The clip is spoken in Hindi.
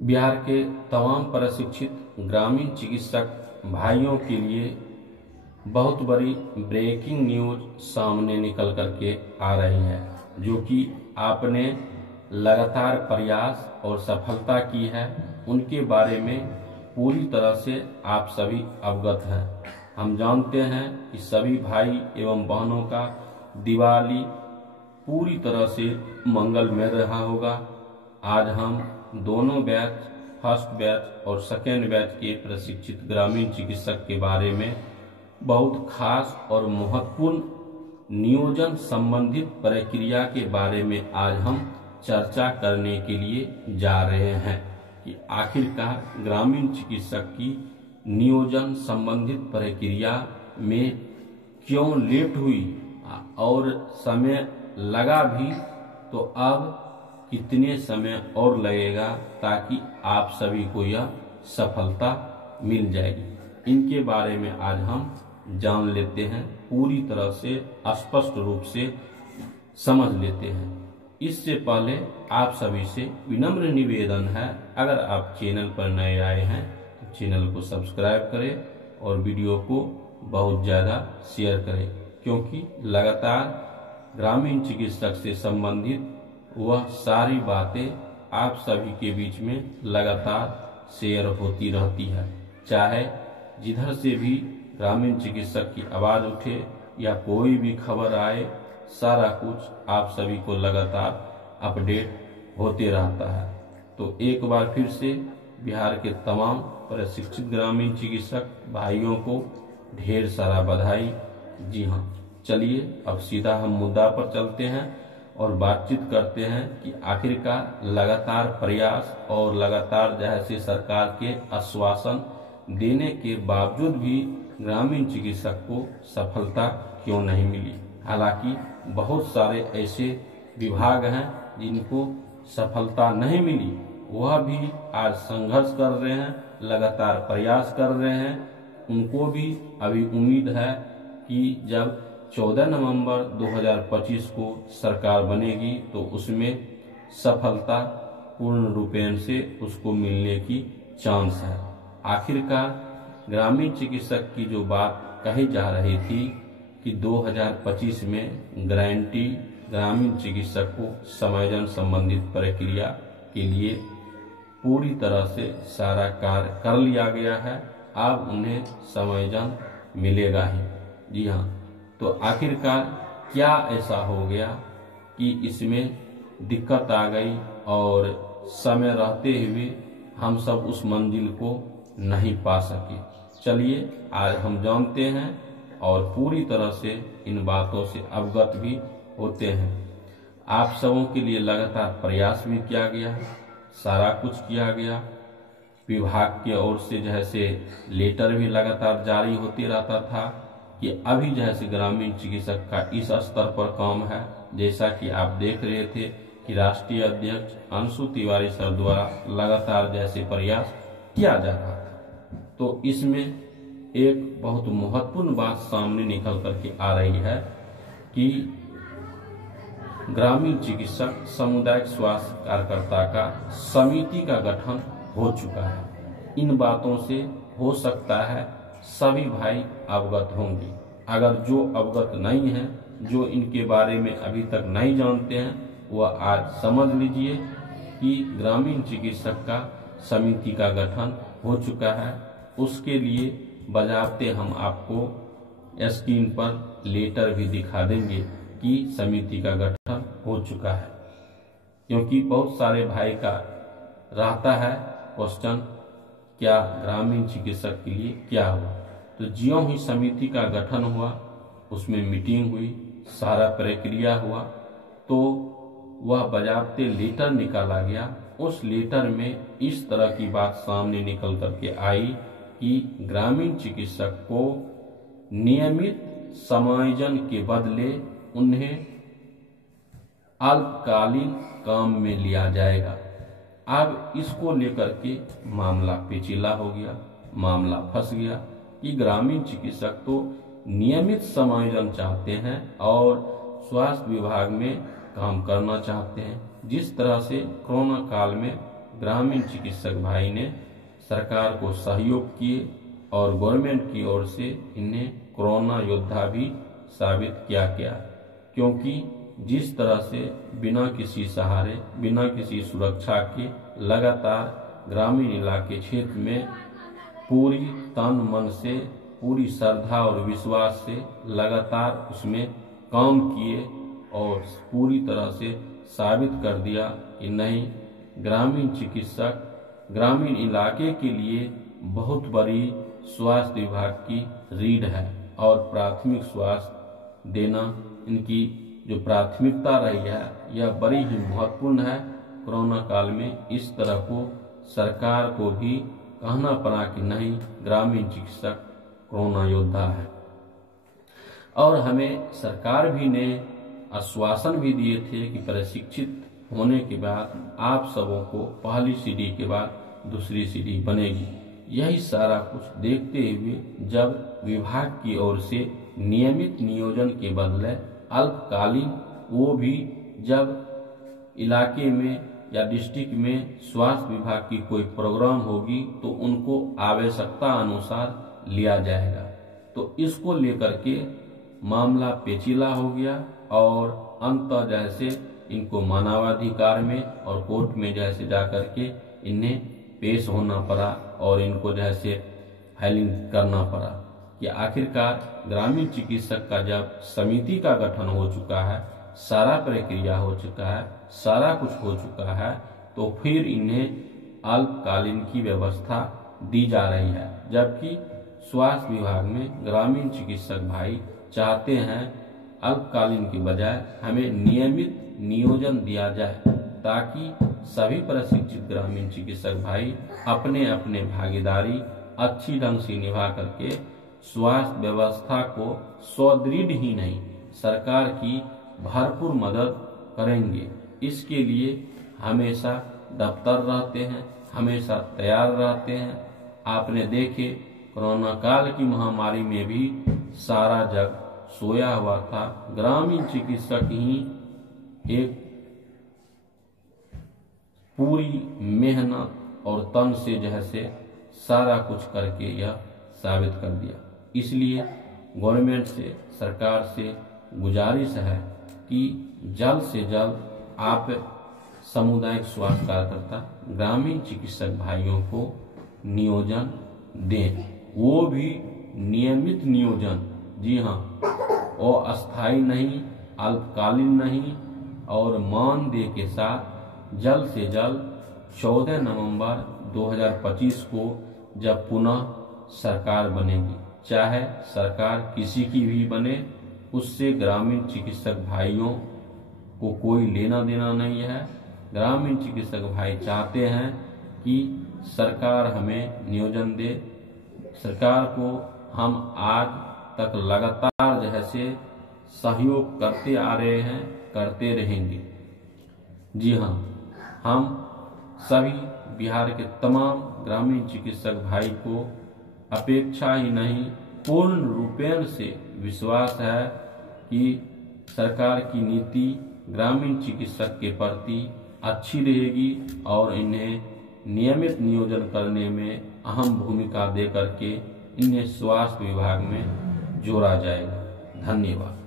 बिहार के तमाम प्रशिक्षित ग्रामीण चिकित्सक भाइयों के लिए बहुत बड़ी ब्रेकिंग न्यूज सामने निकल करके आ रही है, जो कि आपने लगातार प्रयास और सफलता की है, उनके बारे में पूरी तरह से आप सभी अवगत हैं। हम जानते हैं कि सभी भाई एवं बहनों का दिवाली पूरी तरह से मंगलमय रहा होगा। आज हम दोनों बैच, फर्स्ट बैच और सेकेंड बैच के प्रशिक्षित ग्रामीण चिकित्सक के बारे में बहुत खास और महत्वपूर्ण नियोजन संबंधित प्रक्रिया के बारे में आज हम चर्चा करने के लिए जा रहे हैं कि आखिरकार ग्रामीण चिकित्सक की नियोजन संबंधित प्रक्रिया में क्यों लेट हुई और समय लगा भी, तो अब कितने समय और लगेगा ताकि आप सभी को यह सफलता मिल जाएगी। इनके बारे में आज हम जान लेते हैं, पूरी तरह से स्पष्ट रूप से समझ लेते हैं। इससे पहले आप सभी से विनम्र निवेदन है, अगर आप चैनल पर नए आए हैं तो चैनल को सब्सक्राइब करें और वीडियो को बहुत ज़्यादा शेयर करें, क्योंकि लगातार ग्रामीण चिकित्सक से संबंधित वह सारी बातें आप सभी के बीच में लगातार शेयर होती रहती है। चाहे जिधर से भी ग्रामीण चिकित्सक की आवाज़ उठे या कोई भी खबर आए, सारा कुछ आप सभी को लगातार अपडेट होते रहता है। तो एक बार फिर से बिहार के तमाम प्रशिक्षित ग्रामीण चिकित्सक भाइयों को ढेर सारा बधाई। जी हाँ, चलिए अब सीधा हम मुद्दा पर चलते हैं और बातचीत करते हैं कि आखिरकार लगातार प्रयास और लगातार जैसे सरकार के आश्वासन देने के बावजूद भी ग्रामीण चिकित्सक को सफलता क्यों नहीं मिली। हालांकि बहुत सारे ऐसे विभाग हैं जिनको सफलता नहीं मिली, वह भी आज संघर्ष कर रहे हैं, लगातार प्रयास कर रहे हैं। उनको भी अभी उम्मीद है कि जब 14 नवंबर 2025 को सरकार बनेगी तो उसमें सफलता पूर्ण रूपेण से उसको मिलने की चांस है। आखिरकार ग्रामीण चिकित्सक की जो बात कही जा रही थी कि 2025 में गारंटी ग्रामीण चिकित्सक को समायोजन संबंधित प्रक्रिया के लिए पूरी तरह से सारा कार्य कर लिया गया है, अब उन्हें समायोजन मिलेगा ही। जी हाँ, तो आखिरकार क्या ऐसा हो गया कि इसमें दिक्कत आ गई और समय रहते हुए हम सब उस मंजिल को नहीं पा सके। चलिए आज हम जानते हैं और पूरी तरह से इन बातों से अवगत भी होते हैं। आप सबों के लिए लगातार प्रयास भी किया गया, सारा कुछ किया गया। विभाग की ओर से जैसे लेटर भी लगातार जारी होते रहता था कि अभी जैसे ग्रामीण चिकित्सक का इस स्तर पर काम है, जैसा कि आप देख रहे थे कि राष्ट्रीय अध्यक्ष अंशु तिवारी सर द्वारा लगातार जैसे प्रयास किया जा रहा था। तो इसमें एक बहुत महत्वपूर्ण बात सामने निकल करके आ रही है कि ग्रामीण चिकित्सक सामुदायिक स्वास्थ्य कार्यकर्ता का समिति का गठन हो चुका है। इन बातों से हो सकता है सभी भाई अवगत होंगे। अगर जो अवगत नहीं है, जो इनके बारे में अभी तक नहीं जानते हैं, वह आज समझ लीजिए कि ग्रामीण चिकित्सक का समिति का गठन हो चुका है। उसके लिए बजाते हम आपको स्क्रीन पर लेटर भी दिखा देंगे कि समिति का गठन हो चुका है, क्योंकि बहुत सारे भाई का रहता है क्वेश्चन, क्या ग्रामीण चिकित्सक के लिए क्या हुआ। तो ज्यों ही समिति का गठन हुआ, उसमें मीटिंग हुई, सारा प्रक्रिया हुआ, तो वह बजाते लेटर निकाला गया। उस लेटर में इस तरह की बात सामने निकल करके आई कि ग्रामीण चिकित्सक को नियमित समायोजन के बदले उन्हें अल्पकालीन काम में लिया जाएगा। अब इसको लेकर के मामला पेचीदा हो गया, मामला फंस गया कि ग्रामीण चिकित्सक तो नियमित समायोजन चाहते हैं और स्वास्थ्य विभाग में काम करना चाहते हैं। जिस तरह से कोरोना काल में ग्रामीण चिकित्सक भाई ने सरकार को सहयोग किए और गवर्नमेंट की ओर से इन्हें कोरोना योद्धा भी साबित किया गया, क्योंकि जिस तरह से बिना किसी सहारे, बिना किसी सुरक्षा के लगातार ग्रामीण इलाके क्षेत्र में पूरी तन मन से, पूरी श्रद्धा और विश्वास से लगातार उसमें काम किए और पूरी तरह से साबित कर दिया कि नहीं, ग्रामीण चिकित्सक ग्रामीण इलाके के लिए बहुत बड़ी स्वास्थ्य विभाग की रीढ़ है और प्राथमिक स्वास्थ्य देना इनकी जो प्राथमिकता रही है यह बड़ी ही महत्वपूर्ण है। कोरोना काल में इस तरह को सरकार को भी कहना पड़ा कि नहीं, ग्रामीण चिकित्सक कोरोना योद्धा है। और हमें सरकार भी ने आश्वासन भी दिए थे कि प्रशिक्षित होने के बाद आप सबों को पहली सीढ़ी के बाद दूसरी सीढ़ी बनेगी। यही सारा कुछ देखते हुए जब विभाग की ओर से नियमित नियोजन के बदले अल्पकालीन, वो भी जब इलाके में या डिस्ट्रिक्ट में स्वास्थ्य विभाग की कोई प्रोग्राम होगी तो उनको आवश्यकता अनुसार लिया जाएगा। तो इसको लेकर के मामला पेचीदा हो गया और अंततः जैसे इनको मानवाधिकार में और कोर्ट में जैसे जाकर के इन्हें पेश होना पड़ा और इनको जैसे फाइलिंग करना पड़ा कि आखिरकार ग्रामीण चिकित्सक का जब समिति का गठन हो चुका है, सारा प्रक्रिया हो चुका है, सारा कुछ हो चुका है, तो फिर इन्हें अल्पकालीन की व्यवस्था दी जा रही है। जबकि स्वास्थ्य विभाग में ग्रामीण चिकित्सक भाई चाहते हैं अल्पकालीन की बजाय हमें नियमित नियोजन दिया जाए, ताकि सभी प्रशिक्षित ग्रामीण चिकित्सक भाई अपने अपने भागीदारी अच्छी ढंग से निभा करके स्वास्थ्य व्यवस्था को सुदृढ़ ही नहीं, सरकार की भरपूर मदद करेंगे। इसके लिए हमेशा दफ्तर रहते हैं, हमेशा तैयार रहते हैं। आपने देखे कोरोना काल की महामारी में भी सारा जग सोया हुआ था, ग्रामीण चिकित्सक ही एक पूरी मेहनत और तन से जैसे सारा कुछ करके यह साबित कर दिया। इसलिए गवर्नमेंट से, सरकार से गुजारिश है कि जल्द से जल्द आप सामुदायिक स्वास्थ्य कार्यकर्ता ग्रामीण चिकित्सक भाइयों को नियोजन दें, वो भी नियमित नियोजन। जी हाँ, वो अस्थायी नहीं, अल्पकालीन नहीं, और मानदेय के साथ जल्द से जल्द 14 नवंबर 2025 को जब पुनः सरकार बनेगी, चाहे सरकार किसी की भी बने, उससे ग्रामीण चिकित्सक भाइयों को कोई लेना देना नहीं है। ग्रामीण चिकित्सक भाई चाहते हैं कि सरकार हमें नियोजन दे। सरकार को हम आज तक लगातार जैसे सहयोग करते आ रहे हैं, करते रहेंगे। जी हाँ, हम सभी बिहार के तमाम ग्रामीण चिकित्सक भाई को अपेक्षा ही नहीं, पूर्ण रूपेण से विश्वास है कि सरकार की नीति ग्रामीण चिकित्सक के प्रति अच्छी रहेगी और इन्हें नियमित नियोजन करने में अहम भूमिका दे करके इन्हें स्वास्थ्य विभाग में जोड़ा जाएगा। धन्यवाद।